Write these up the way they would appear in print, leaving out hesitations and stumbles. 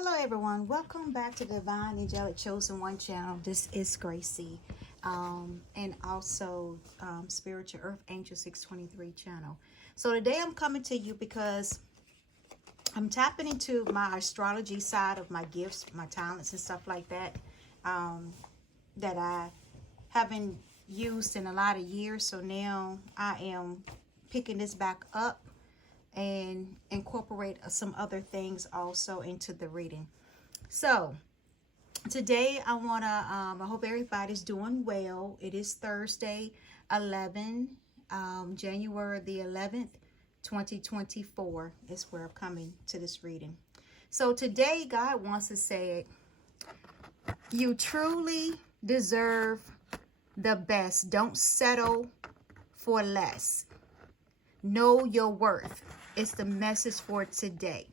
Hello everyone, welcome back to the Divine Angelic Chosen One channel. This is Gracie, and also Spiritual Earth Angel 623 channel. So today I'm coming to you because I'm tapping into my astrology side of my gifts, my talents and stuff like that, that I haven't used in a lot of years. So now I am picking this back up and incorporate some other things also into the reading. So today I want to I hope everybody's doing well. It is Thursday 11 January the 11th 2024 is where I'm coming to this reading. So today God wants to say it, you truly deserve the best. Don't settle for less. Know your worth. It's the message for today.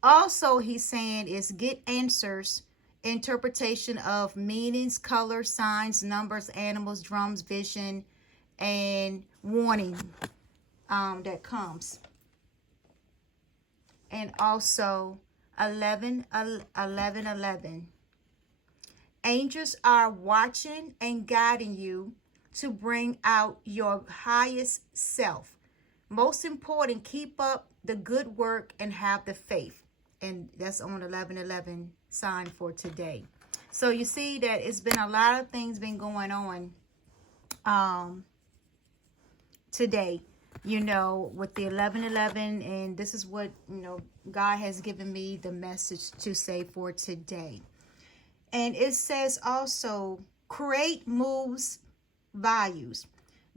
Also, he's saying is get answers, interpretation of meanings, colors, signs, numbers, animals, drums, vision, and warning that comes. And also 11. Angels are watching and guiding you to bring out your highest self. Most important, keep up the good work and have the faith. And that's on 11 sign for today. So you see that it's been a lot of things been going on today, with the 11, and this is what, God has given me the message to say for today. And it says also, create moves, values.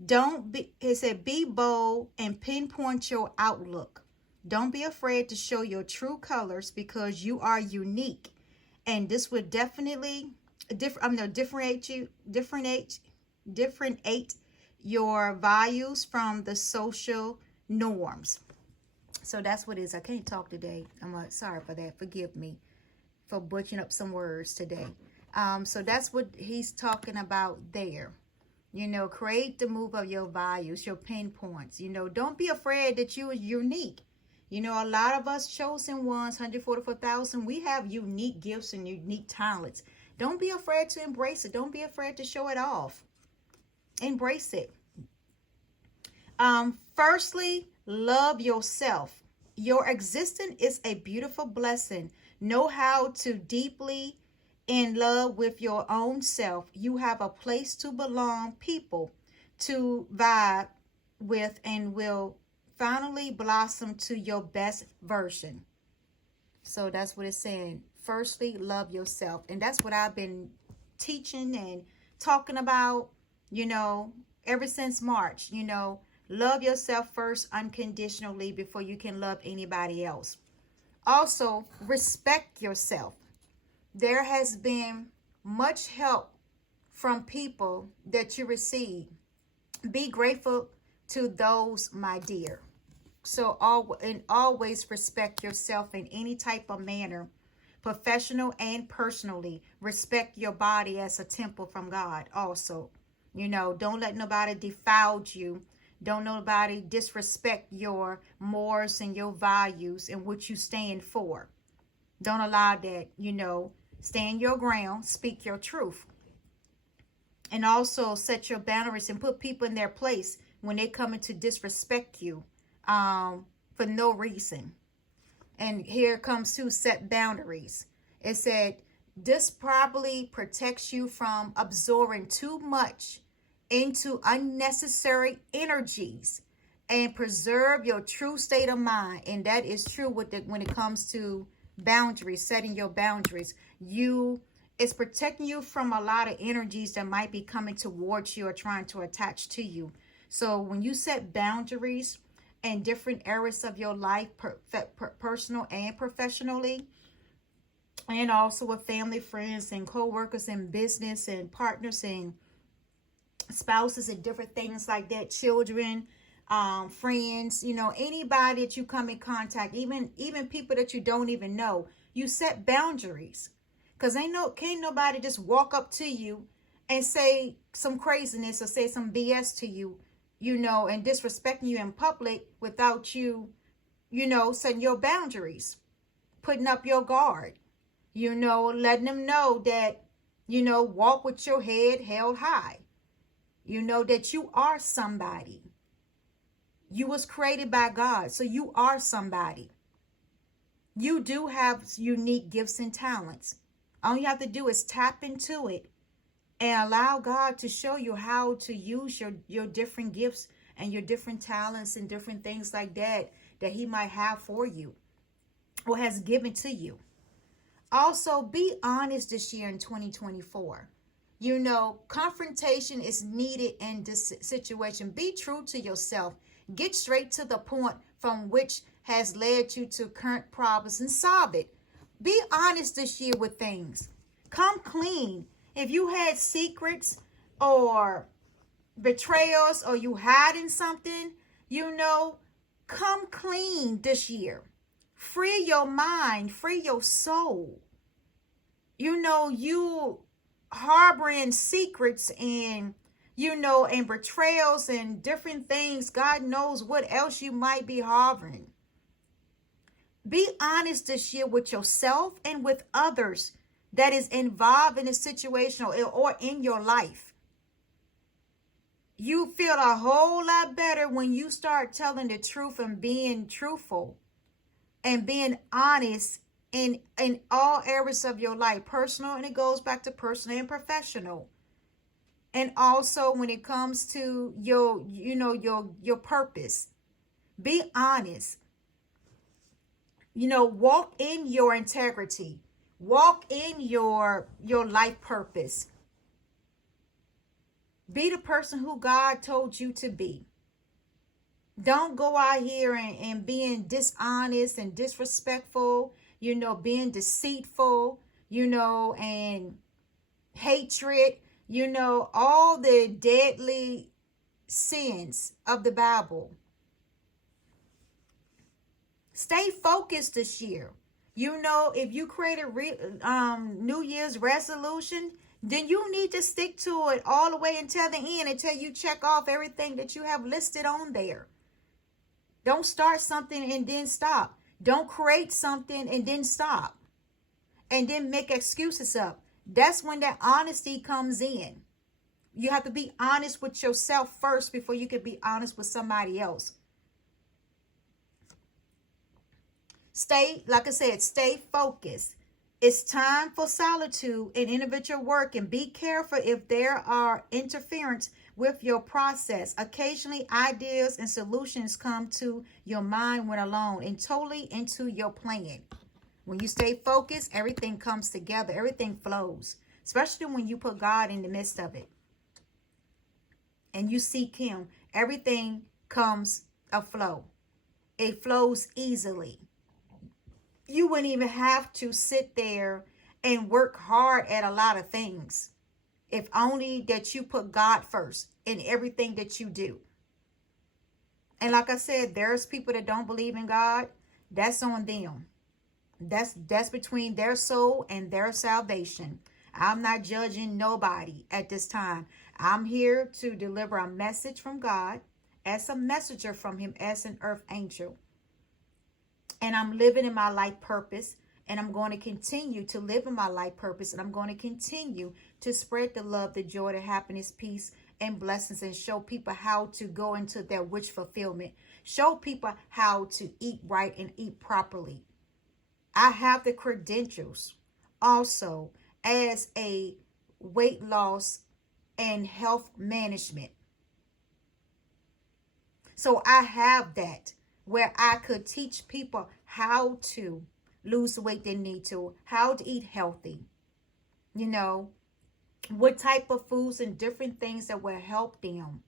It said, be bold and pinpoint your outlook. Don't be afraid to show your colors because you are unique. And this would definitely differentiate your values from the social norms. So that's what it is. I can't talk today. I'm sorry for that. Forgive me for butchering up some words today. So that's what he's talking about there. Create the move of your values, your pinpoints. Don't be afraid that you are unique. A lot of us chosen ones, 144,000, we have unique gifts and unique talents. Don't be afraid to embrace it. Don't be afraid to show it off. Embrace it. Firstly, love yourself. Your existence is a beautiful blessing. Know how to deeply in love with your own self. You have a place to belong, people to vibe with, and will finally blossom to your best version. So that's what it's saying. Firstly, love yourself. And that's what I've been teaching and talking about, ever since March. Love yourself first unconditionally before you can love anybody else. Also, respect yourself. There has been much help from people that you receive. Be grateful to those, my dear. So always respect yourself in any type of manner, professional and personally. Respect your body as a temple from God also. Don't let nobody defile you. Don't nobody disrespect your morals and your values and what you stand for. Don't allow that, stand your ground, speak your truth. And also set your boundaries and put people in their place when they come in to disrespect you for no reason. And here comes to set boundaries. It said, this probably protects you from absorbing too much into unnecessary energies and preserve your true state of mind. And that is true when it comes to boundaries, setting your boundaries. It's protecting you from a lot of energies that might be coming towards you or trying to attach to you. So when you set boundaries in different areas of your life, personal and professionally, and also with family, friends, and co-workers, and business, and partners, and spouses, and different things like that, children, friends, anybody that you come in contact, even people that you don't even know, you set boundaries. Because can't nobody just walk up to you and say some craziness or say some BS to you, and disrespecting you in public without you, setting your boundaries. putting up your guard, letting them know that, walk with your head held high. That you are somebody. You was created by God, so you are somebody. You do have unique gifts and talents. All you have to do is tap into it and allow God to show you how to use your different gifts and your different talents and different things like that he might have for you or has given to you. Also, be honest this year in 2024. Confrontation is needed in this situation. Be true to yourself. Get straight to the point from which has led you to current problems and solve it. Be honest this year with things. Come clean. If you had secrets or betrayals or you hiding something, come clean this year. Free your mind, free your soul. You harboring secrets and and betrayals and different things. God knows what else you might be harboring. Be honest this year with yourself and with others that is involved in a situation or in your life. You feel a whole lot better when you start telling the truth and being truthful and being honest in all areas of your life, personal, and it goes back to personal and professional. And also when it comes to your purpose, be honest. Walk in your integrity. Walk in your life purpose. Be the person who God told you to be. Don't go out here and being dishonest and disrespectful, being deceitful, and hatred, all the deadly sins of the Bible. Stay focused this year. If you create a New Year's resolution, then you need to stick to it all the way until the end, until you check off everything that you have listed on there. Don't start something and then stop. Don't create something and then stop. And then make excuses up. That's when that honesty comes in. You have to be honest with yourself first before you can be honest with somebody else. Like I said, stay focused. It's time for solitude and individual work, and be careful if there are interference with your process. Occasionally, ideas and solutions come to your mind when alone and totally into your plan. When you stay focused, everything comes together. Everything flows, especially when you put God in the midst of it and you seek him. Everything comes aflow. It flows easily. You wouldn't even have to sit there and work hard at a lot of things if only that you put God first in everything that you do. And like I said, there's people that don't believe in God. That's on them. That's between their soul and their salvation. I'm not judging nobody at this time. I'm here to deliver a message from God as a messenger from him, as an earth angel. And I'm living in my life purpose, and I'm going to continue to live in my life purpose, and I'm going to continue to spread the love, the joy, the happiness, peace, and blessings, and show people how to go into their wish fulfillment. Show people how to eat right and eat properly. I have the credentials also as a weight loss and health management. So I have that, where I could teach people how to lose the weight they need to, how to eat healthy, what type of foods and different things that will help them,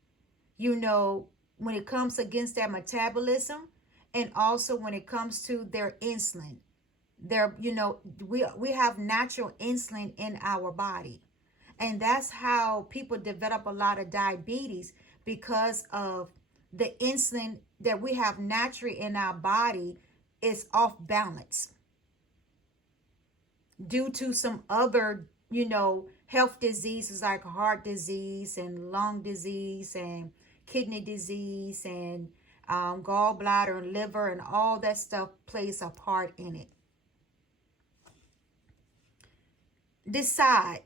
when it comes against their metabolism, and also when it comes to their insulin. We have natural insulin in our body. And that's how people develop a lot of diabetes, because of the insulin that we have naturally in our body is off balance due to some other, health diseases like heart disease and lung disease and kidney disease and gallbladder and liver, and all that stuff plays a part in it. Decide.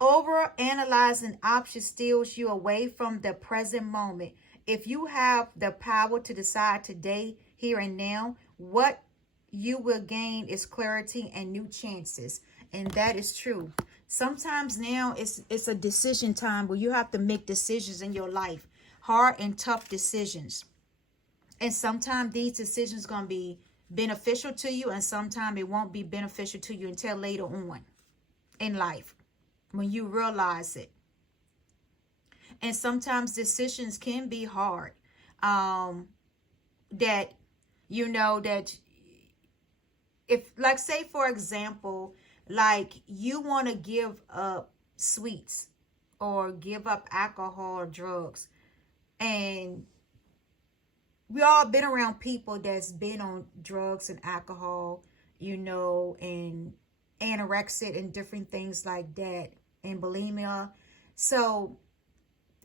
Over analyzing options steals you away from the present moment. If you have the power to decide today, here and now, what you will gain is clarity and new chances. And that is true. Sometimes now it's a decision time where you have to make decisions in your life. Hard and tough decisions. And sometimes these decisions going to be beneficial to you, and sometimes it won't be beneficial to you until later on in life when you realize it. And sometimes decisions can be hard. That, you know, that if, like, say, for example, like you want to give up sweets or give up alcohol or drugs. And we all been around people that's been on drugs and alcohol, you know, and anorexic and different things like that, and bulimia. So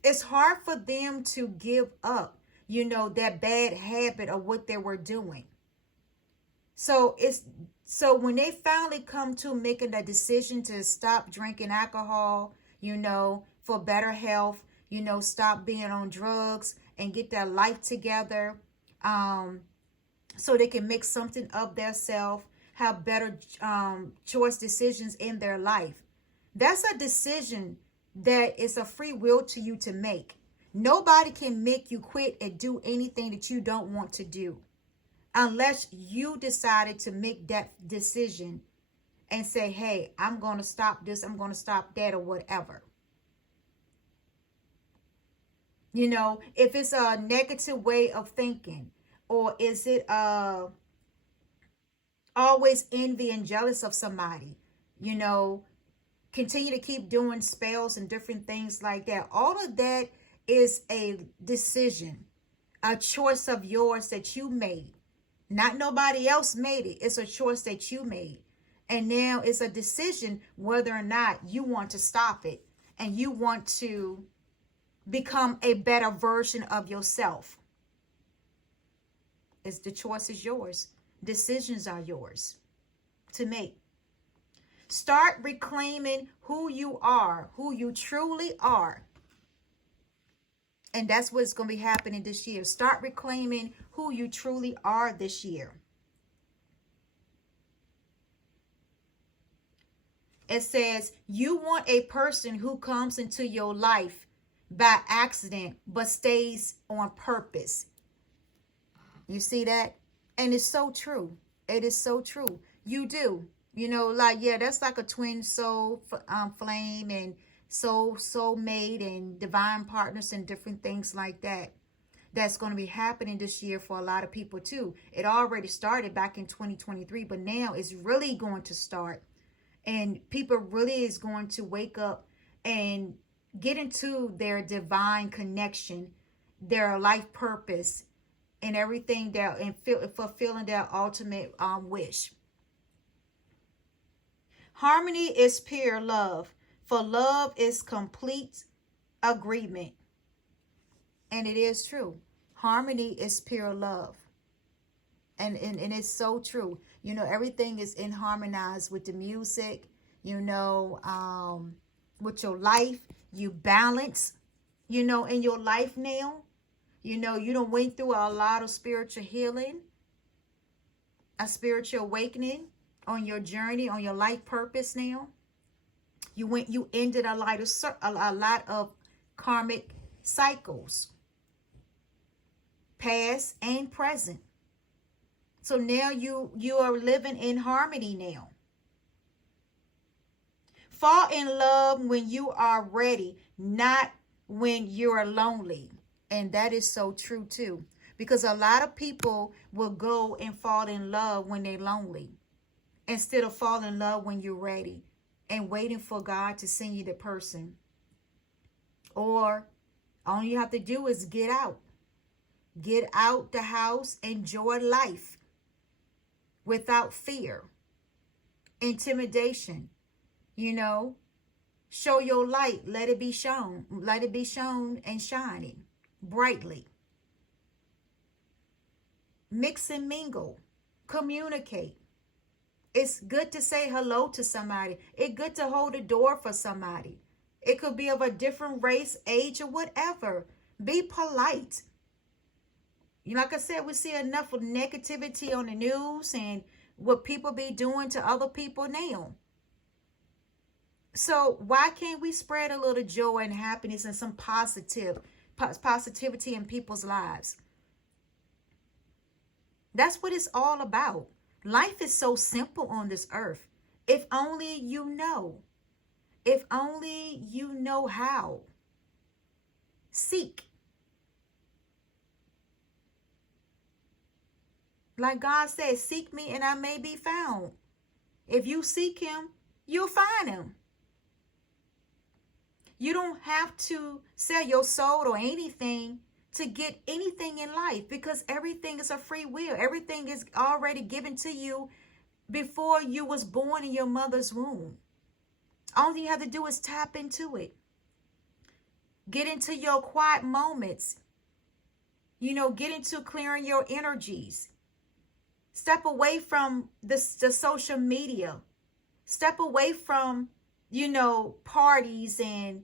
it's hard for them to give up, you know, that bad habit of what they were doing. So when they finally come to making a decision to stop drinking alcohol, you know, for better health, you know, stop being on drugs and get their life together, so they can make something of themselves, have better choice decisions in their life. That's a decision that is a free will to you to make. Nobody can make you quit and do anything that you don't want to do, unless you decided to make that decision and say, hey, I'm going to stop this, I'm going to stop that, or whatever. You know, if it's a negative way of thinking, or is it always envy and jealous of somebody, you know, continue to keep doing spells and different things like that. All of that is a decision, a choice of yours that you made. Not nobody else made it. It's a choice that you made. And now it's a decision whether or not you want to stop it and you want to become a better version of yourself. It's the choice is yours. Decisions are yours to make. Start reclaiming who you are, who you truly are. And that's what's going to be happening this year. Start reclaiming who you truly are this year. It says you want a person who comes into your life by accident but stays on purpose. You see that? And it's so true. It is so true. You do. You know, like, yeah, that's like a twin soul flame and soulmate and divine partners and different things like that. That's going to be happening this year for a lot of people too. It already started back in 2023, but now it's really going to start. And people really is going to wake up and get into their divine connection, their life purpose, and everything that, and fulfilling their ultimate wish. Harmony is pure love, for love is complete agreement. And it is true. Harmony is pure love. And it's so true. You know, everything is in harmonized with the music, you know, with your life. You balance, you know, in your life now. You know, you done went through a lot of spiritual healing, a spiritual awakening on your journey, on your life purpose now. You ended a lot of karmic cycles, past and present. So now you are living in harmony now. Fall in love when you are ready, not when you're lonely. And that is so true too. Because a lot of people will go and fall in love when they're lonely, instead of falling in love when you're ready and waiting for God to send you the person. Or all you have to do is get out. Get out the house, enjoy life without fear, intimidation, you know. Show your light. Let it be shown. Let it be shown and shining brightly. Mix and mingle. Communicate. It's good to say hello to somebody. It's good to hold the door for somebody. It could be of a different race, age, or whatever. Be polite. Like I said, we see enough of negativity on the news and what people be doing to other people now. So why can't we spread a little joy and happiness and some positivity in people's lives? That's what it's all about. Life is so simple on this earth. If only you know. If only you know how. Seek. Like God said, seek me and I may be found. If you seek him, you'll find him. You don't have to sell your soul or anything to get anything in life, because everything is a free will. Everything is already given to you before you was born in your mother's womb. All you have to do is tap into it. Get into your quiet moments. Get into clearing your energies. Step away from the social media. Step away from, parties and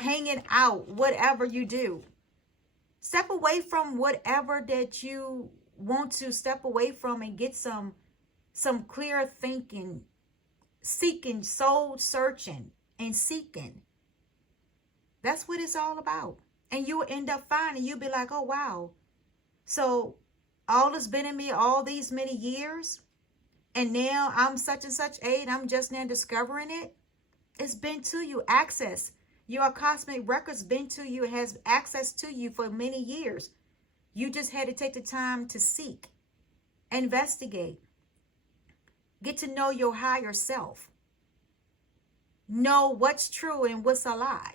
hanging out, whatever you do. Step away from whatever that you want to step away from and get some clear thinking, seeking, soul searching and seeking. That's what it's all about. And you'll end up finding, you'll be like, oh, wow. So all has been in me all these many years. And now I'm such and such age. I'm just now discovering it. It's been to you. Access. Your cosmic record's been to you. It has access to you for many years. You just had to take the time to seek, investigate, get to know your higher self. Know what's true and what's a lie.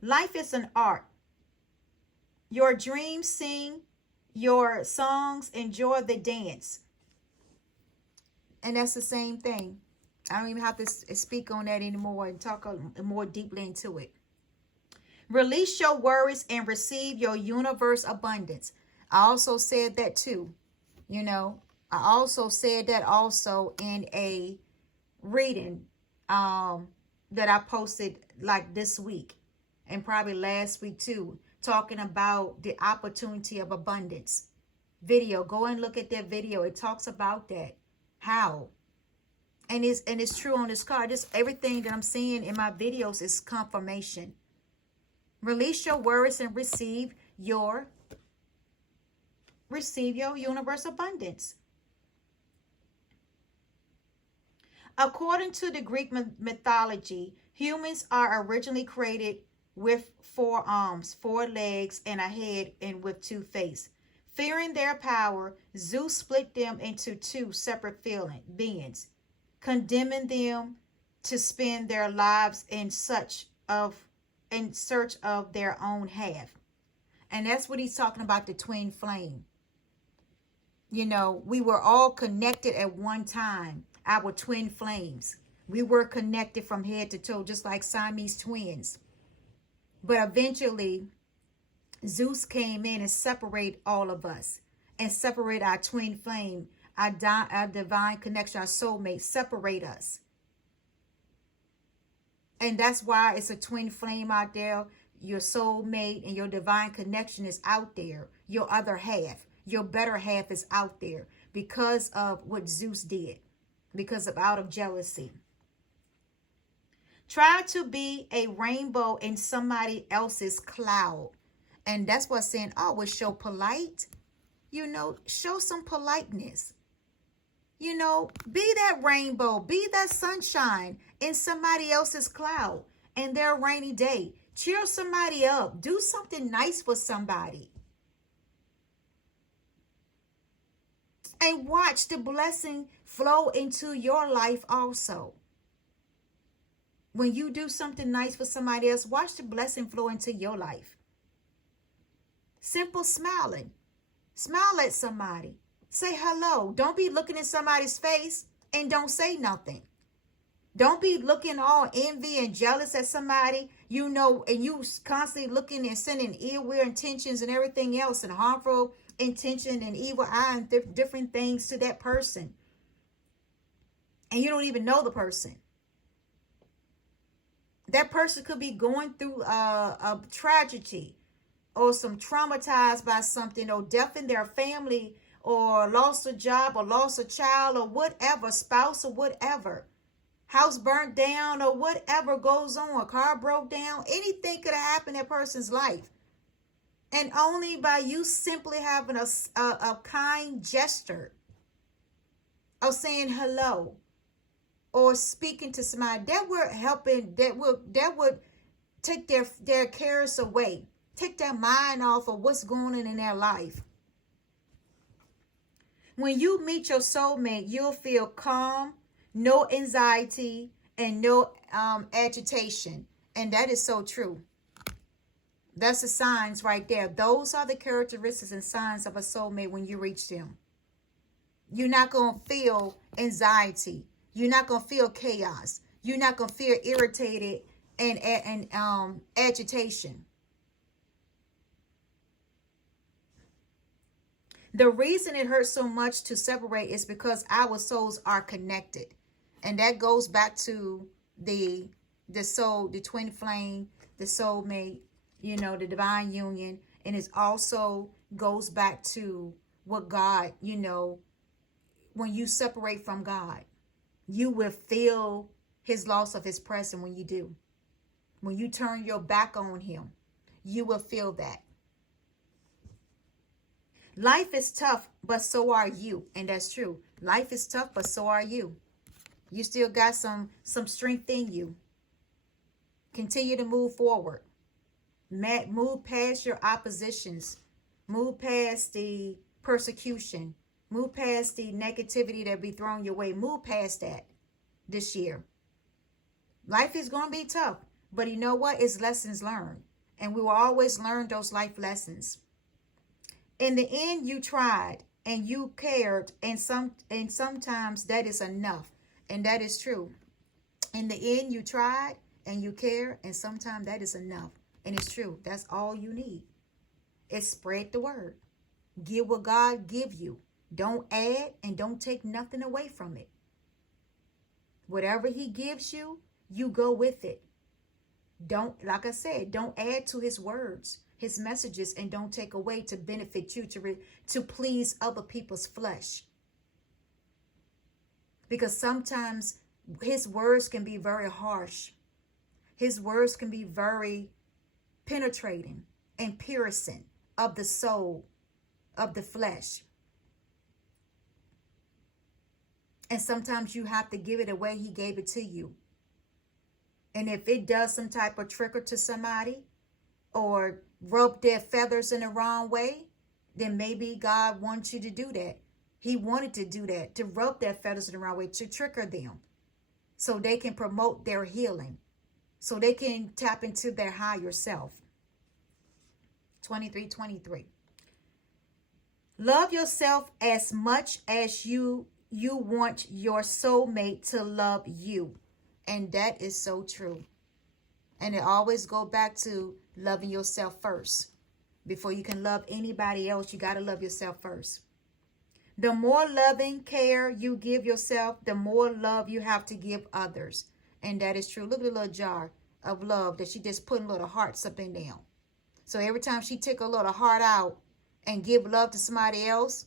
Life is an art. Your dreams sing, your songs enjoy the dance. And that's the same thing. I don't even have to speak on that anymore and talk more deeply into it. Release your worries and receive your universe abundance. I also said that too. I also said that also in a reading that I posted like this week. And probably last week too, talking about the opportunity of abundance. Video, go and look at that video. It talks about that. How? And it's true on this card. Just everything that I'm seeing in my videos is confirmation. Release your worries and receive your universe abundance. According to the Greek mythology, humans are originally created with 4 arms, 4 legs, and a head, and with 2 faces. Fearing their power, Zeus split them into 2 separate beings, condemning them to spend their lives in search of their own half. And that's what he's talking about, the twin flame. We were all connected at one time, our twin flames. We were connected from head to toe, just like Siamese twins. But eventually, Zeus came in and separated all of us and separate our twin flame, our divine connection, our soulmate, separate us. And that's why it's a twin flame out there. Your soulmate and your divine connection is out there. Your other half, your better half is out there because of what Zeus did, out of jealousy. Try to be a rainbow in somebody else's cloud. And that's what's saying, oh, well, show polite. Show some politeness. Be that rainbow. Be that sunshine in somebody else's cloud in their rainy day. Cheer somebody up. Do something nice for somebody. And watch the blessing flow into your life also. When you do something nice for somebody else, watch the blessing flow into your life. Simple smiling. Smile at somebody. Say hello. Don't be looking in somebody's face and don't say nothing. Don't be looking all envy and jealous at somebody. you know, and you constantly looking and sending ill intentions and everything else, and harmful intention and evil eye and different things to that person, and you don't even know the person. That person could be going through a tragedy, or some traumatized by something, or death in their family, or lost a job, or lost a child, or whatever, spouse, or whatever, house burnt down, or whatever goes on, a car broke down. Anything could have happened in that person's life. And only by you simply having a kind gesture of saying hello, or speaking to somebody, that would helping, that would take their cares away, take their mind off of what's going on in their life. When you meet your soulmate, you'll feel calm, no anxiety, and no agitation. And that is so true. That's the signs right there. Those are the characteristics and signs of a soulmate when you reach them. You're not going to feel anxiety. You're not going to feel chaos. You're not going to feel irritated and agitation. The reason it hurts so much to separate is because our souls are connected. And that goes back to the soul, the twin flame, the soulmate, you know, the divine union. And it also goes back to what God, you know, when you separate from God, you will feel his loss of his presence when you do. When you turn your back on him, you will feel that. Life is tough, but so are you. And that's true. Life is tough, but so are you. You still got some strength in you. Continue to move forward. Move past your oppositions. Move past the persecution. Move past the negativity that be thrown your way. Move past that this year. Life is going to be tough, but you know what? It's lessons learned. And we will always learn those life lessons. In the end, you tried and you cared, and sometimes that is enough. And that is true. In the end, you tried and you care, and sometimes that is enough. And it's true. That's all you need. It's spread the word. Give what God give you. Don't add and don't take nothing away from it. Whatever he gives you, you go with it. Don't, like I said, don't add to his words, his messages, and don't take away to benefit you, to please other people's flesh. Because sometimes his words can be very harsh. His words can be very penetrating and piercing of the soul, of the flesh. And sometimes you have to give it away. He gave it to you. And if it does some type of trigger to somebody, or rub their feathers in the wrong way, then maybe God wants you to do that. He wanted to do that, to rub their feathers in the wrong way, to trigger them, so they can promote their healing, so they can tap into their higher self. 23:23. Love yourself as much as you want your soulmate to love you. And that is so true. And it always go back to loving yourself first. Before you can love anybody else, you got to love yourself first. The more loving care you give yourself, the more love you have to give others. And that is true. Look at the little jar of love that she just put in little hearts up in there. So every time she took a little heart out and give love to somebody else,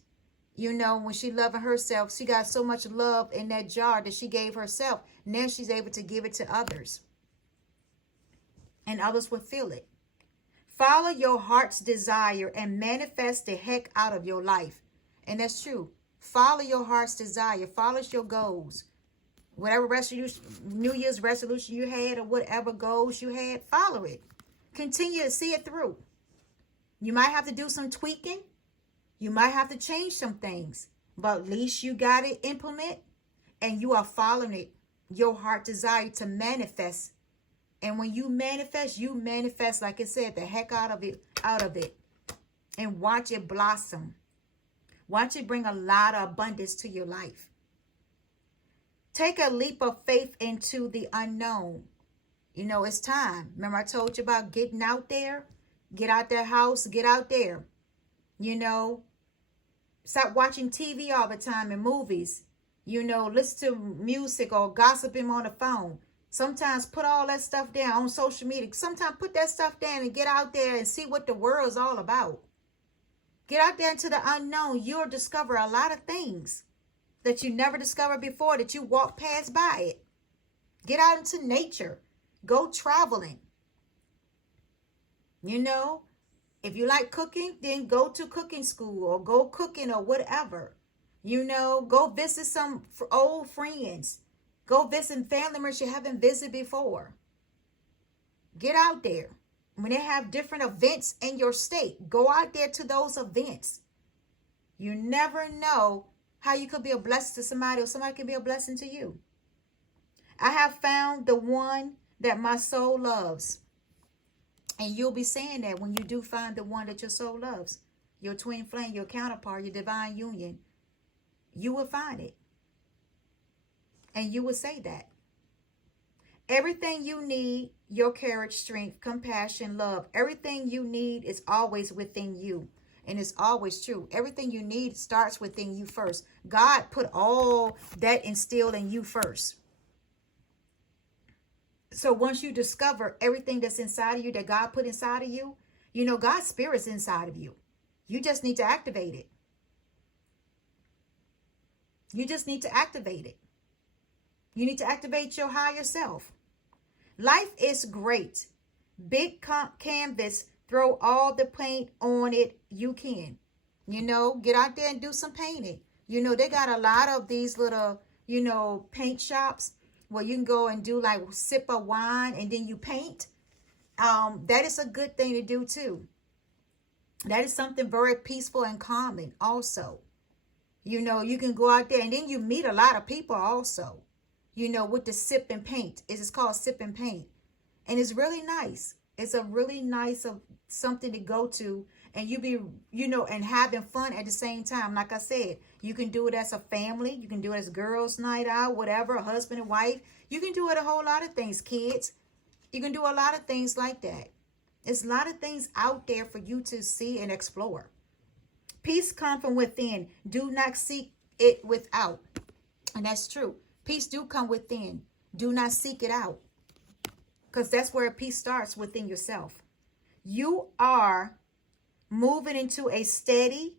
you know, when she loving herself, she got so much love in that jar that she gave herself. Now she's able to give it to others. And others will feel it. Follow your heart's desire and manifest the heck out of your life. And that's true. Follow your heart's desire. Follow your goals. Whatever resolution, New Year's resolution you had, or whatever goals you had, follow it. Continue to see it through. You might have to do some tweaking. You might have to change some things. But at least you got it implement, and you are following it. Your heart desire to manifest. And when you manifest, like I said, the heck out of it. And watch it blossom. Watch it bring a lot of abundance to your life. Take a leap of faith into the unknown. You know, it's time. Remember I told you about getting out there? Get out that house, get out there. You know, stop watching TV all the time and movies. You know, listen to music or gossiping on the phone. Sometimes put all that stuff down on social media. Sometimes put that stuff down and get out there and see what the world's all about. Get out there into the unknown. You'll discover a lot of things that you never discovered before, that you walk past by it. Get out into nature. Go traveling. You know, if you like cooking, then go to cooking school or go cooking or whatever. You know, go visit some old friends. Go visit family members you haven't visited before. Get out there. When they have different events in your state, go out there to those events. You never know how you could be a blessing to somebody or somebody can be a blessing to you. I have found the one that my soul loves. And you'll be saying that when you do find the one that your soul loves. Your twin flame, your counterpart, your divine union. You will find it. And you will say that. Everything you need, your courage, strength, compassion, love, everything you need is always within you. And it's always true. Everything you need starts within you first. God put all that instilled in you first. So once you discover everything that's inside of you that God put inside of you, you know, God's spirit's inside of you. You just need to activate it. You just need to activate it. You need to activate your higher self. Life is great. Big canvas, throw all the paint on it you can. You know, get out there and do some painting. You know, they got a lot of these little, you know, paint shops where you can go and do like sip of wine and then you paint. That is a good thing to do too. That is something very peaceful and calming also. You know, you can go out there and then you meet a lot of people also. You know, with the sip and paint. It's called sip and paint. And it's really nice. It's a really nice something to go to. And you be, you know, and having fun at the same time. Like I said, you can do it as a family. You can do it as girls' night out, whatever, a husband and wife. You can do it a whole lot of things, kids. You can do a lot of things like that. There's a lot of things out there for you to see and explore. Peace comes from within. Do not seek it without. And that's true. Peace do come within. Do not seek it out. Because that's where peace starts, within yourself. You are moving into a steady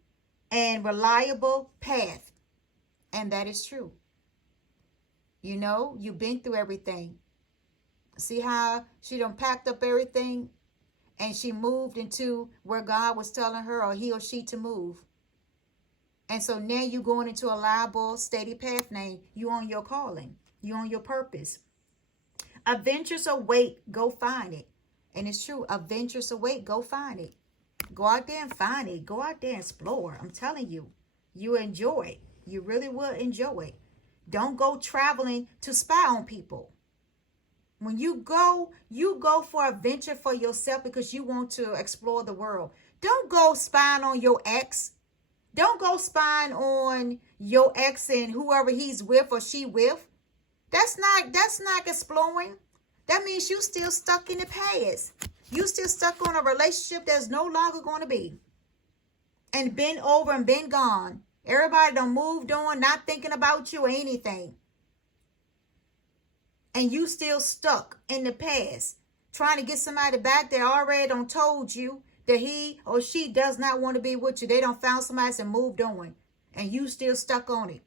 and reliable path. And that is true. You know, you've been through everything. See how she done packed up everything and she moved into where God was telling her or he or she to move. And so now you're going into a reliable, steady path now. You on your calling. You on your purpose. Adventures await. Go find it. And it's true. Adventures await. Go find it. Go out there and find it. Go out there and explore. I'm telling you. You enjoy it. You really will enjoy it. Don't go traveling to spy on people. When you go for adventure for yourself because you want to explore the world. Don't go spying on your ex. Don't go spying on your ex and whoever he's with or she with. That's not exploring. That means you still stuck in the past. You still stuck on a relationship that's no longer going to be. And been over and been gone. Everybody done moved on, not thinking about you or anything. And you still stuck in the past. Trying to get somebody back that already done told you that he or she does not want to be with you. They done found somebody else and moved on. And you still stuck on it.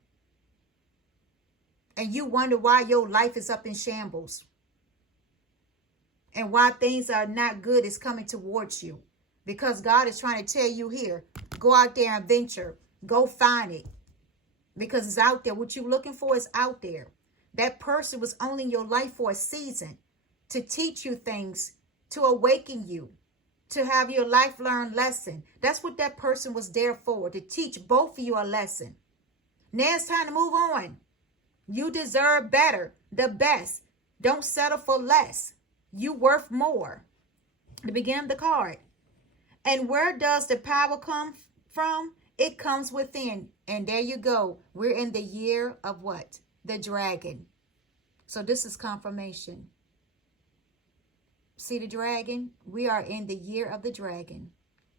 And you wonder why your life is up in shambles. And why things are not good is coming towards you. Because God is trying to tell you here, go out there and venture. Go find it. Because it's out there. What you're looking for is out there. That person was only in your life for a season. To teach you things. To awaken you. To have your life learn lesson. That's what that person was there for. To teach both of you a lesson. Now it's time to move on. You deserve better. The best. Don't settle for less. You worth more. To begin the card. And where does the power come from? It comes within. And there you go. We're in the year of what? The dragon. So this is confirmation. See the dragon? We are in the year of the dragon.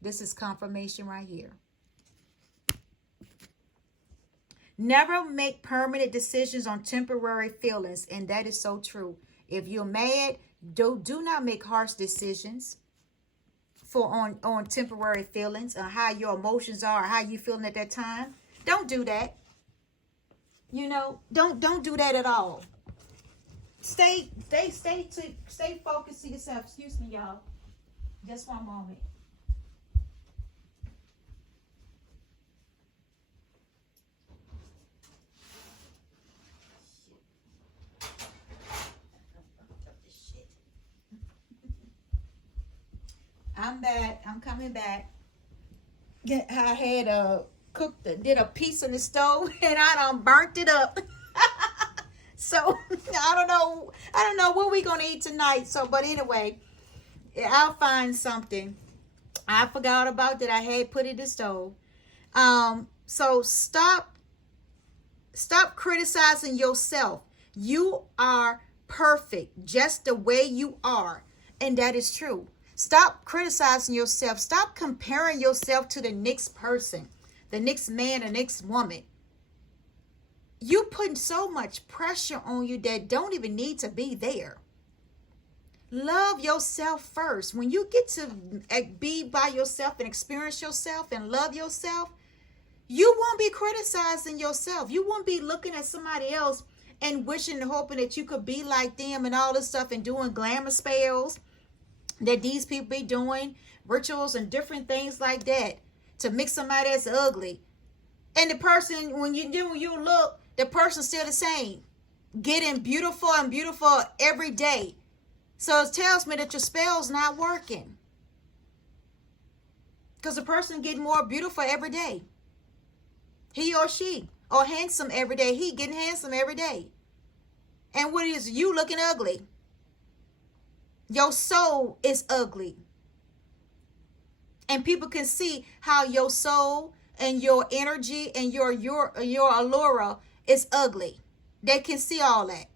This is confirmation right here. Never make permanent decisions on temporary feelings. And that is so true. If you're mad, do not make harsh decisions on temporary feelings, or how your emotions are, or how you feeling at that time. Don't do that. You know, don't do that at all. Stay focused to yourself. Excuse me, y'all. Just one moment. I'm back. I'm coming back. I had did a piece in the stove, and I done burnt it up. So I don't know what we're gonna eat tonight. So, but anyway, I'll find something. I forgot about that. I had put it in the stove. So stop criticizing yourself. You are perfect just the way you are, and that is true. Stop criticizing yourself. Stop comparing yourself to the next person, the next man, the next woman. You putting so much pressure on you that don't even need to be there. Love yourself first. When you get to be by yourself and experience yourself and love yourself, you won't be criticizing yourself. You won't be looking at somebody else and wishing and hoping that you could be like them and all this stuff, and doing glamour spells that these people be doing, rituals and different things like that to make somebody that's ugly. And the person, when you look, the person's still the same, getting beautiful and beautiful every day. So it tells me that your spell's not working, because the person getting more beautiful every day. He or she, or handsome every day. He getting handsome every day. And what is you looking ugly? Your soul is ugly. And people can see how your soul and your energy and your allura is ugly. They can see all that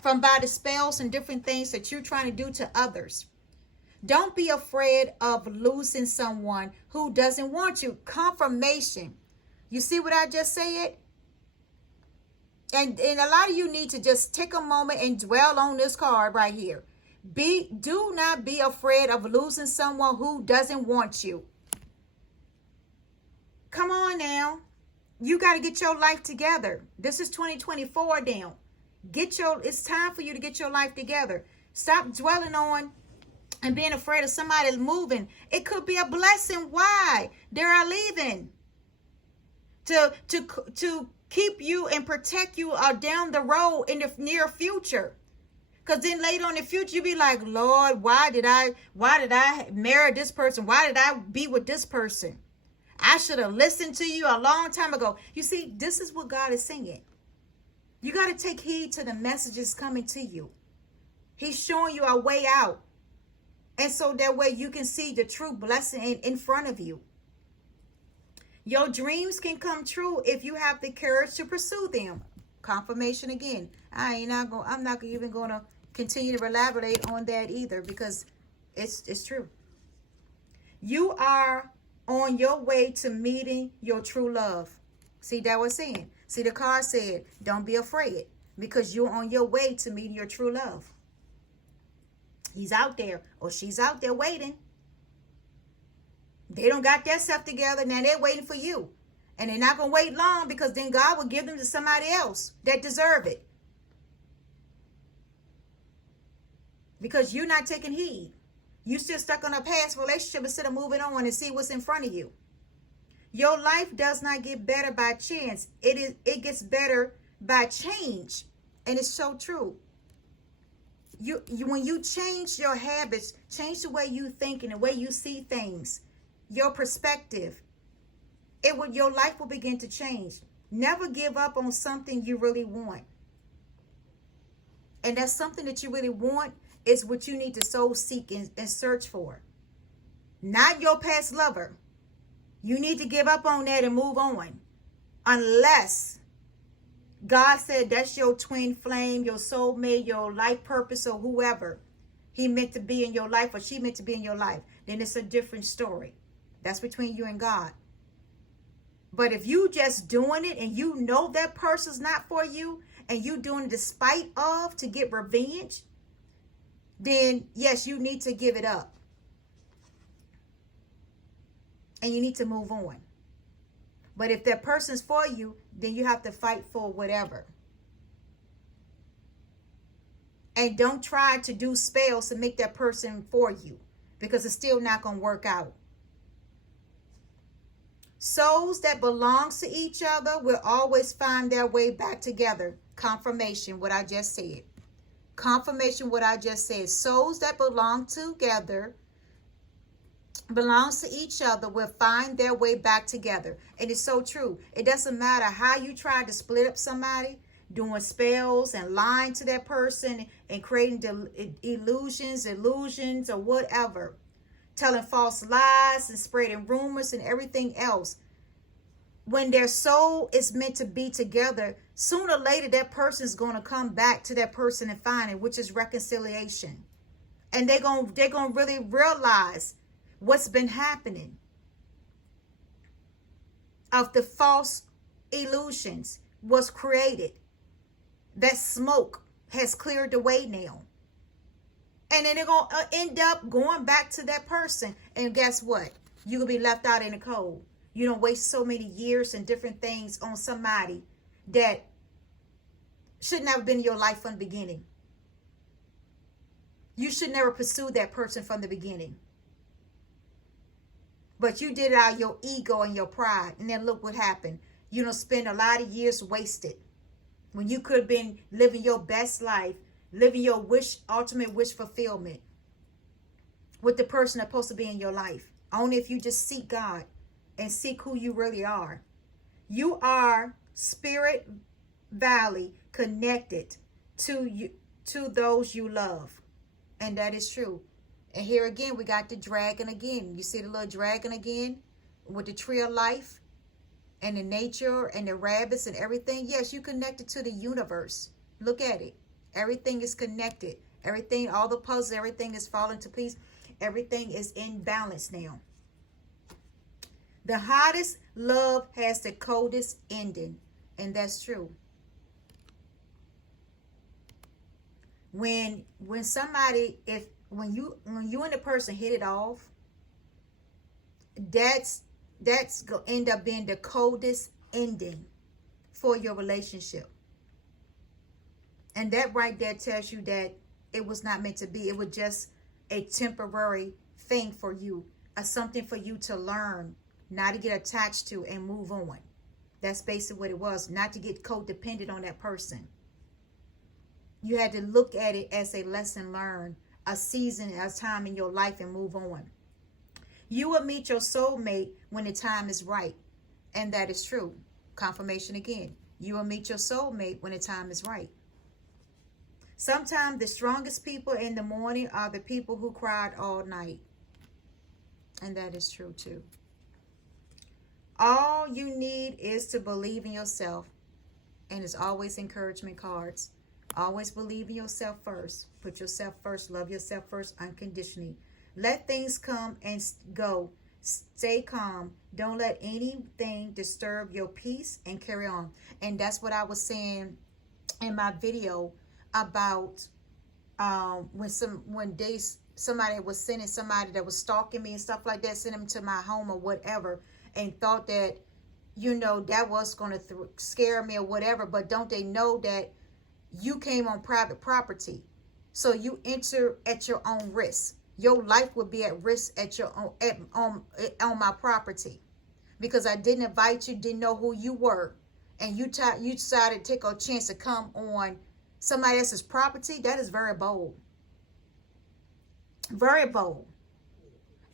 from by the spells and different things that you're trying to do to others. Don't be afraid of losing someone who doesn't want you. Confirmation. You see what I just said? And a lot of you need to just take a moment and dwell on this card right here. Do not be afraid of losing someone who doesn't want you. Come on now. You got to get your life together. This is 2024 now. It's time for you to get your life together. Stop dwelling on and being afraid of somebody moving. It could be a blessing. Why? They are leaving. To keep you and protect you down the road in the near future. Because then later on in the future, you be like, Lord, why did I marry this person? Why did I be with this person? I should have listened to you a long time ago. You see, this is what God is saying. You got to take heed to the messages coming to you. He's showing you a way out. And so that way you can see the true blessing in front of you. Your dreams can come true if you have the courage to pursue them. Confirmation again. I'm not even going to continue to elaborate on that either, because it's true. You are on your way to meeting your true love. See, that was saying. See, the card said, don't be afraid, because you're on your way to meeting your true love. He's out there, or she's out there waiting. They don't got their stuff together. Now they're waiting for you. And they're not going to wait long, because then God will give them to somebody else that deserve it. Because you're not taking heed. You still stuck on a past relationship instead of moving on and see what's in front of you. Your life does not get better by chance. It gets better by change. And it's so true. When you change your habits, change the way you think and the way you see things, your perspective, your life will begin to change. Never give up on something you really want. And that's something that you really want is what you need to soul seek and search for. Not your past lover. You need to give up on that and move on. Unless God said that's your twin flame, your soulmate, your life purpose, or whoever. he meant to be in your life or she meant to be in your life, then it's a different story. That's between you and God. But if you just doing it and you know that person's not for you and you doing it despite of to get revenge, then yes, you need to give it up. And you need to move on. But if that person's for you, then you have to fight for whatever. And don't try to do spells to make that person for you, because it's still not going to work out. Souls that belong to each other will always find their way back together. Confirmation, what I just said. Confirmation, what I just said. Souls that belongs to each other will find their way back together. And it's so true. It doesn't matter how you try to split up somebody, doing spells and lying to that person and creating illusions or whatever, telling false lies and spreading rumors and everything else. When their soul is meant to be together, sooner or later that person is going to come back to that person and find it, which is reconciliation. And they're going to really realize what's been happening of the false illusions was created. That smoke has cleared the way now. And then they're going to end up going back to that person. And guess what? You're going to be left out in the cold. You don't waste so many years and different things on somebody that should never been in your life from the beginning. You should never pursue that person from the beginning. But you did it out of your ego and your pride. And then look what happened. You don't spend a lot of years wasted. When you could have been living your best life, living your ultimate wish fulfillment with the person that's supposed to be in your life. Only if you just seek God and seek who you really are. You are spirit valley connected to you, to those you love. And that is true. And here again, we got the dragon again. You see the little dragon again with the tree of life and the nature and the rabbits and everything. Yes, you connected to the universe. Look at it. Everything is connected. Everything, all the puzzles, everything is falling to pieces. Everything is in balance now. The hottest love has the coldest ending. And that's true. When somebody, when you and the person hit it off, that's going to end up being the coldest ending for your relationship. And that right there tells you that it was not meant to be. It was just a temporary thing for you, something for you to learn, not to get attached to and move on. That's basically what it was, not to get codependent on that person. You had to look at it as a lesson learned, a season, a time in your life, and move on. You will meet your soulmate when the time is right. And that is true. Confirmation again. You will meet your soulmate when the time is right. Sometimes the strongest people in the morning are the people who cried all night. And that is true too. All you need is to believe in yourself. And it's always encouragement cards. Always believe in yourself first. Put yourself first. Love yourself first unconditionally. Let things come and go. Stay calm. Don't let anything disturb your peace and carry on. And that's what I was saying in my video about when somebody was sending somebody that was stalking me and stuff like that, send them to my home or whatever, and thought that, you know, that was going to scare me or whatever. But don't they know that you came on private property? So you enter at your own risk. Your life would be at risk at your own, on my property, because I didn't invite you, didn't know who you were, and you decided to take a chance to come on somebody else's property. That is very bold. Very bold.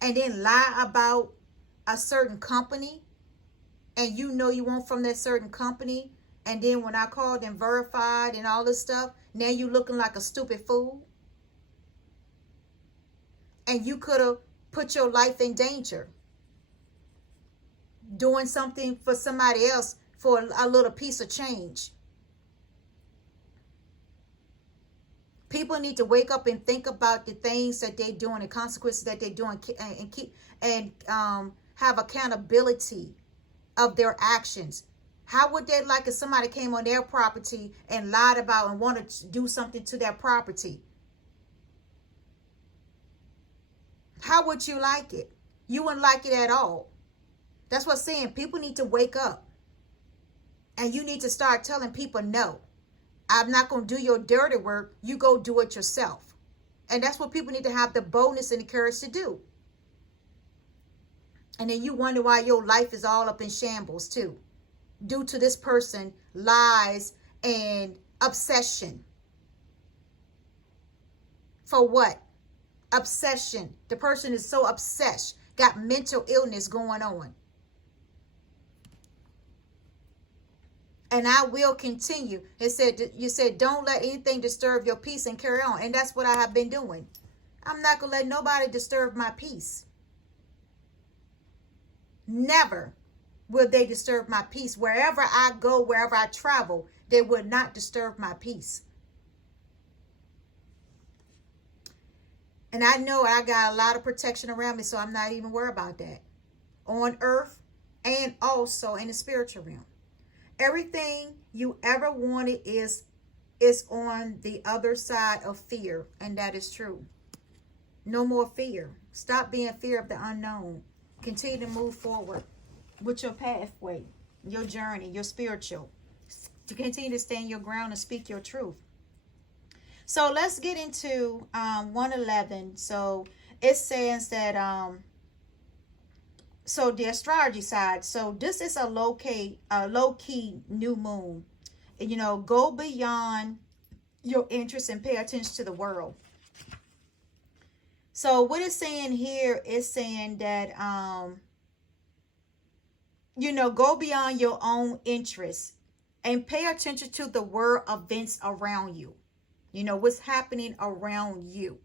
And then lie about a certain company, and you know you weren't from that certain company, and then when I called and verified and all this stuff, now you looking like a stupid fool. And you could have put your life in danger doing something for somebody else for a little piece of change. People need to wake up and think about the things that they're doing, the consequences that they're doing, and keep and have accountability of their actions. How would they like if somebody came on their property and lied about and wanted to do something to their property? How would you like it? You wouldn't like it at all. That's what I'm saying. People need to wake up. And you need to start telling people, no, I'm not going to do your dirty work. You go do it yourself. And that's what people need to have the boldness and the courage to do. And then you wonder why your life is all up in shambles too, due to this person lies and obsession. For what? Obsession. The person is so obsessed, got mental illness going on. And I will continue. It said, you said, don't let anything disturb your peace and carry on. And that's what I have been doing. I'm not going to let nobody disturb my peace. Never will they disturb my peace. Wherever I go, wherever I travel, they will not disturb my peace. And I know I got a lot of protection around me, so I'm not even worried about that. On earth and also in the spiritual realm. Everything you ever wanted is on the other side of fear, and that is true. No more fear. Stop being fear of the unknown. Continue to move forward with your pathway, your journey, your spiritual. To continue to stand your ground and speak your truth. So let's get into 111. So it says that so the astrology side. So this is a low key new moon. You know, go beyond your interests and pay attention to the world. So what it's saying here is saying that you know, go beyond your own interests and pay attention to the world events around you. You know, what's happening around you.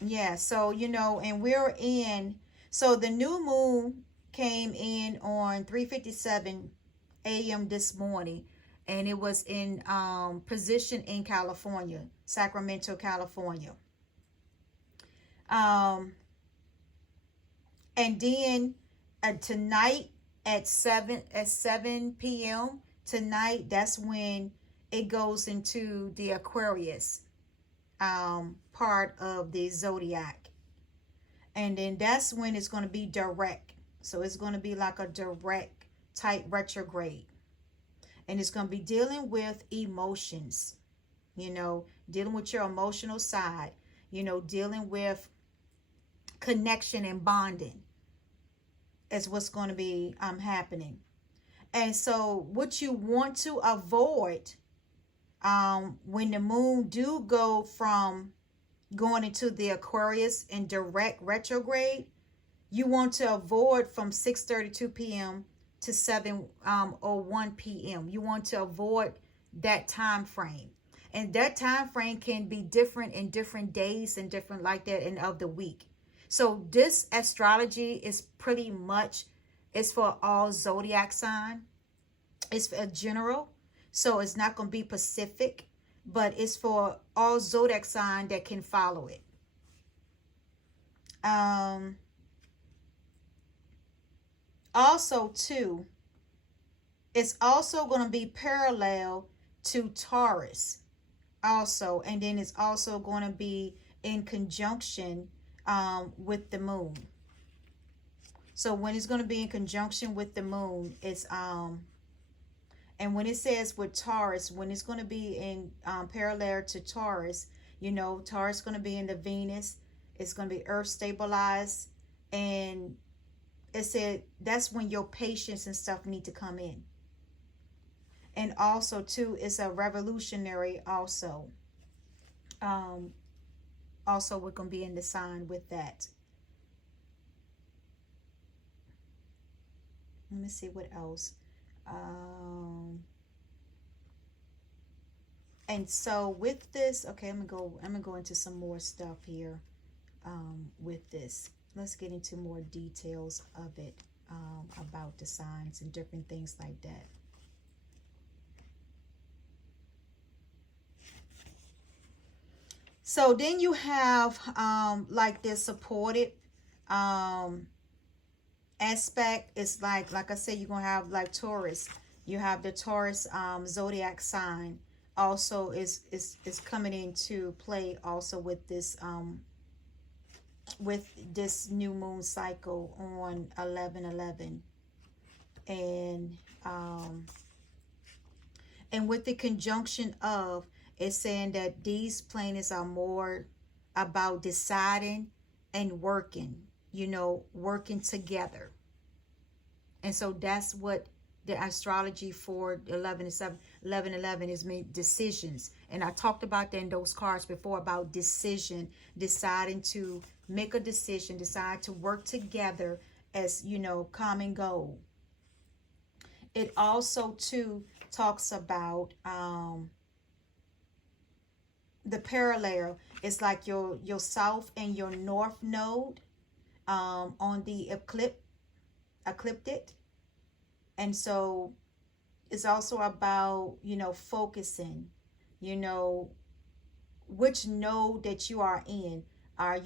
Yeah, so, you know, and we're in, so the new moon came in on 3:57 a.m. this morning, and it was in position in California, Sacramento, California. And then tonight at 7 p.m. tonight, that's when it goes into the Aquarius part of the zodiac, and then that's when it's going to be direct. So it's going to be like a direct type retrograde, and it's going to be dealing with emotions, you know, dealing with your emotional side, you know, dealing with connection and bonding is what's going to be happening. And so what you want to avoid when the moon do go from going into the Aquarius in direct retrograde, you want to avoid from 6:32 p.m. to 7:01 p.m. You want to avoid that time frame. And that time frame can be different in different days and different like that and of the week. So this astrology is pretty much, it's for all zodiac sign. It's a general. So it's not going to be specific, but it's for all zodiac sign that can follow it. Also too, it's also going to be parallel to Taurus also, and then it's also going to be in conjunction with the moon. So when it's going to be in conjunction with the moon, it's and when it says with Taurus, when it's going to be in parallel to Taurus, you know, Taurus is going to be in the Venus. It's going to be Earth stabilized. And it said that's when your patience and stuff need to come in. And also, too, it's a revolutionary also. Also, we're going to be in the sign with that. Let me see what else. And so with this, okay, I'm gonna go into some more stuff here with this. Let's get into more details of it. about the signs and different things like that. So then you have like this supported um, aspect. It's like I said, you're gonna have like Taurus. You have the Taurus zodiac sign also is coming into play also with this new moon cycle on 11/11, and um and with the conjunction of, it's saying that these planets are more about deciding and working, working together. And so that's what the astrology for 11 and 7, 11/11 is made decisions. And I talked about that in those cards before about decision, deciding to make a decision, decide to work together as, common goal. It also too talks about the parallel. It's like your south and your north node on the ecliptic. And so it's also about, focusing, you know, which node that you are in are,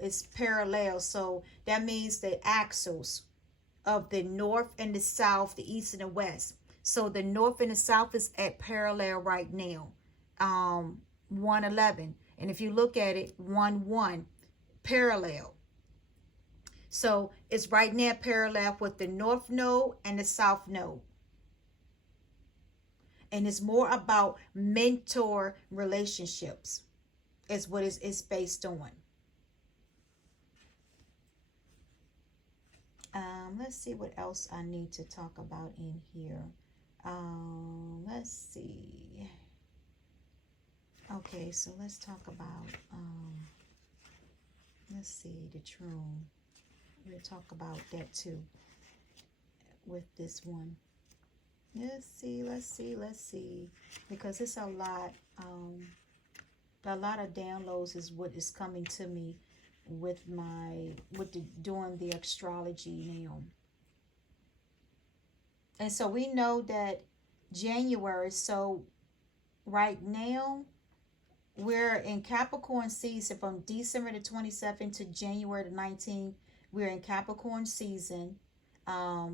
is parallel. So that means the axles of the north and the south, the east and the west. So the north and the south is at parallel right now. 111. And if you look at it, 1-1 parallel. So it's right now parallel with the north node and the south node. And it's more about mentor relationships is what it's based on. Let's see what else I need to talk about in here. Let's see. Okay, so let's talk about, let's see, the true. We'll talk about that too with this one. Let's see. Because it's a lot of downloads is what is coming to me with doing the astrology now. And so we know that January, so right now we're in Capricorn season from December the 27th to January the 19th. We're in Capricorn season.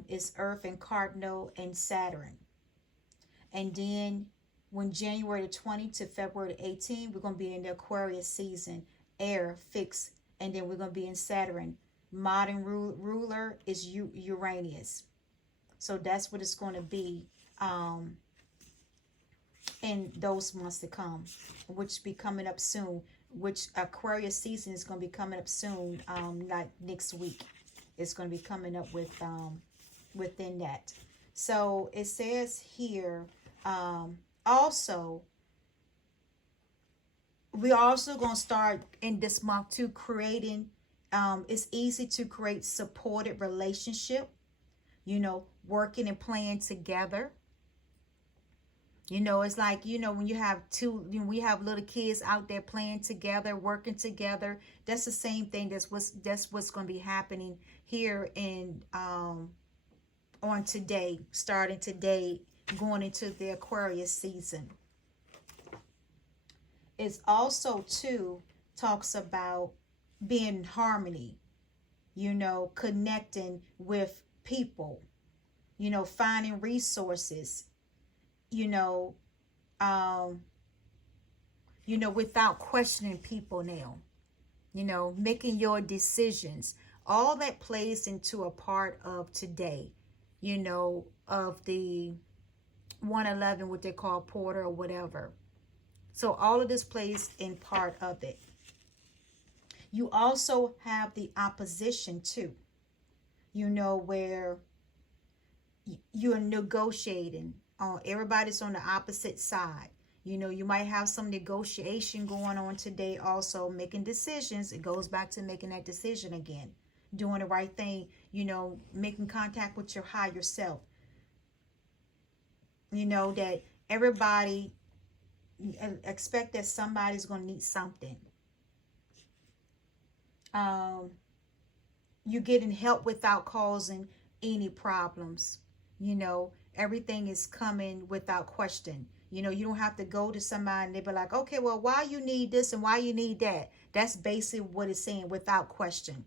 It's Earth and Cardinal and Saturn. And then when January the 20th to February the 18th, we're going to be in the Aquarius season, air, fixed. And then we're going to be in Saturn. Modern ruler is Uranus. So that's what it's going to be in those months to come, which be coming up soon. Which Aquarius season is going to be coming up soon, like next week. It's going to be coming up with within that. So it says here, also, we're also going to start in this month to creating, it's easy to create supported relationship, working and playing together. It's like, when you have we have little kids out there playing together, working together. That's the same thing. That's what's going to be happening here in on today, starting today, going into the Aquarius season. It's also too talks about being in harmony, connecting with people, finding resources, without questioning people now, making your decisions. All that plays into a part of today, of the 111, what they call porter or whatever. So all of this plays in part of it. You also have the opposition too, where you're negotiating. Everybody's on the opposite side. You might have some negotiation going on today also, making decisions. It goes back to making that decision again, doing the right thing, making contact with your higher self. That everybody expect that somebody's going to need something. You're getting help without causing any problems. You know, everything is coming without question. You know, you don't have to go to somebody and they be like, okay, well, why you need this and why you need that? That's basically what it's saying, without question.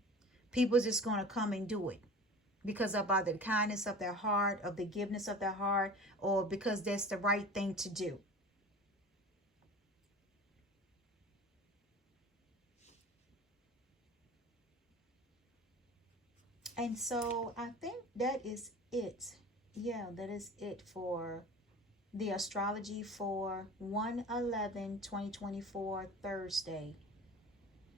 People just going to come and do it because of the kindness of their heart, of the giveness of their heart, or because that's the right thing to do. And so I think that is it. Yeah, that is it for the astrology for 1/11/2024 Thursday.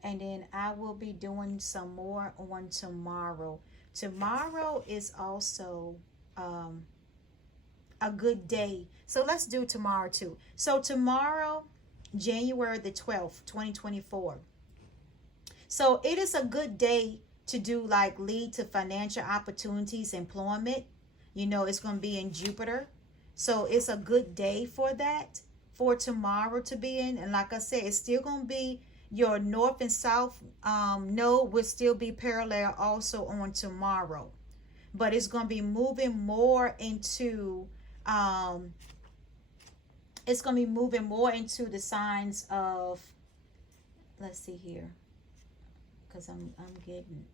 And then I will be doing some more on tomorrow. Tomorrow is also a good day. So let's do tomorrow too. So tomorrow, January the 12th, 2024. So it is a good day to do like lead to financial opportunities, employment. You know, it's going to be in Jupiter. So it's a good day for that, for tomorrow to be in. And like I said, it's still going to be your north and south node will still be parallel also on tomorrow. But it's going to be moving more into it's going to be moving more into the signs of, let's see here, because I'm getting,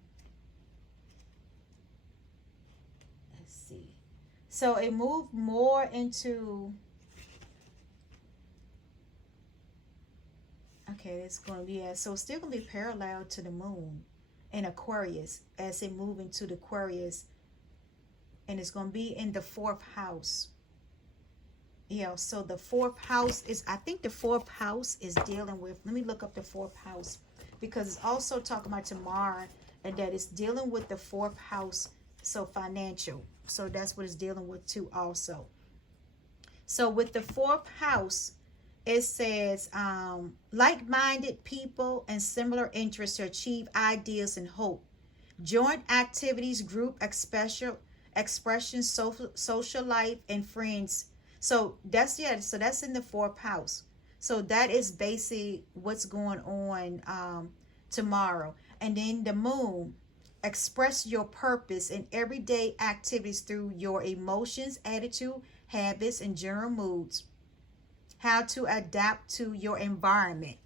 let's see. So it moved more into, okay, it's going to be, yeah, so it's still going to be parallel to the moon in Aquarius as it moves into the Aquarius, and it's going to be in the fourth house. Yeah, so the fourth house is, I think the fourth house is dealing with, let me look up the fourth house, because it's also talking about tomorrow, and that it's dealing with the fourth house, so financial. So that's what it's dealing with too also. So with the fourth house, it says like-minded people and similar interests to achieve ideas and hope. Joint activities, group expression, social life, and friends. So that's, yeah, so that's in the fourth house. So that is basically what's going on tomorrow. And then the moon, express your purpose in everyday activities through your emotions, attitude, habits, and general moods. How to adapt to your environment.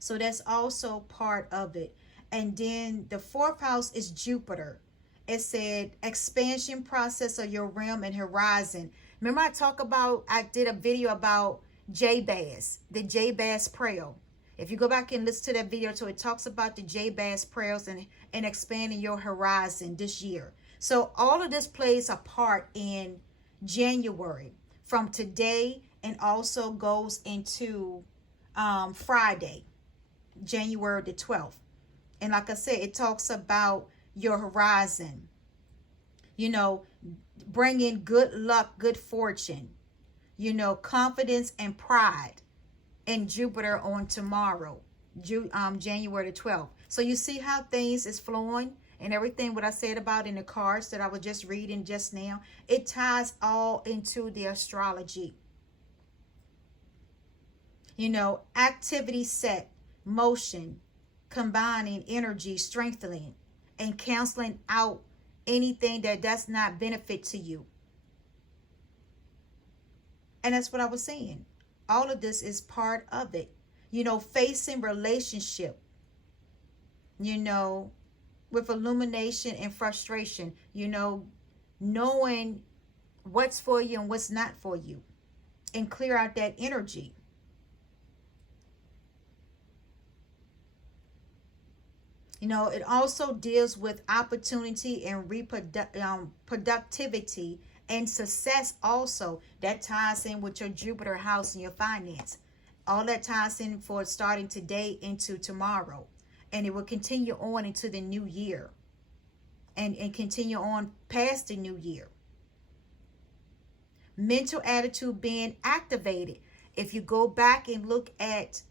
So that's also part of it. And then the fourth house is Jupiter. It said expansion process of your realm and horizon. Remember I did a video about Jabez, the Jabez prayer. If you go back and listen to that video, so it talks about the Jabez prayers and expanding your horizon this year. So all of this plays a part in January from today, and also goes into Friday, January the 12th. And like I said, it talks about your horizon, you know, bringing good luck, good fortune, you know, confidence and pride in Jupiter on tomorrow, January the 12th. So you see how things is flowing, and everything what I said about in the cards that I was just reading just now, it ties all into the astrology. You know, activity set, motion, combining energy, strengthening, and canceling out anything that does not benefit to you. And that's what I was saying. All of this is part of it. You know, facing relationship, you know, with illumination and frustration, you know, knowing what's for you and what's not for you, and clear out that energy. You know, it also deals with opportunity and productivity and success also. That ties in with your Jupiter house and your finance. All that ties in for starting today into tomorrow. And it will continue on into the new year. And continue on past the new year. Mental attitude being activated. If you go back and look at,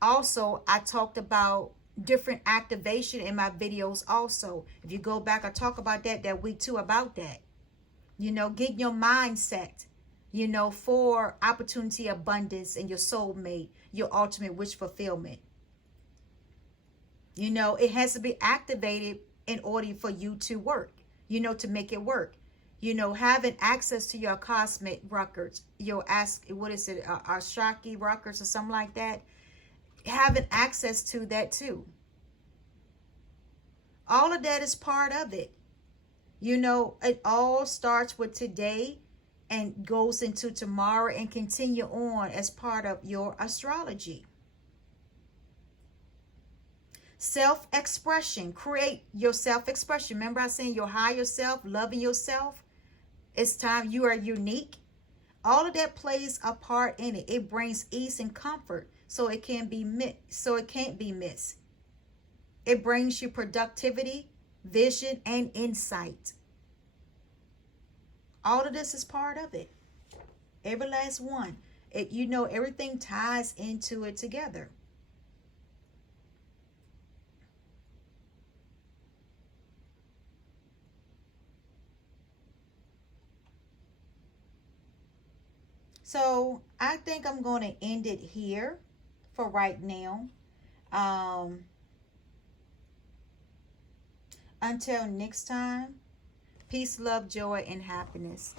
also, I talked about different activation in my videos also. If you go back, I talk about that week too, about that. You know, get your mindset, you know, for opportunity, abundance, and your soulmate, your ultimate wish fulfillment. You know, it has to be activated in order for you to work. you know, to make it work. You know, having access to your cosmic records, your Ashaki records or something like that, having access to that too. All of that is part of it. You know, it all starts with today and goes into tomorrow and continue on as part of your astrology. Self-expression. Create your self-expression. Remember I said your higher self, loving yourself. It's time. You are unique. All of that plays a part in it. It brings ease and comfort, so it can't be missed. It brings you productivity, vision, and insight. All of this is part of it. Every last one. You know, everything ties into it together. So I think I'm going to end it here for right now. Until next time, peace, love, joy, and happiness.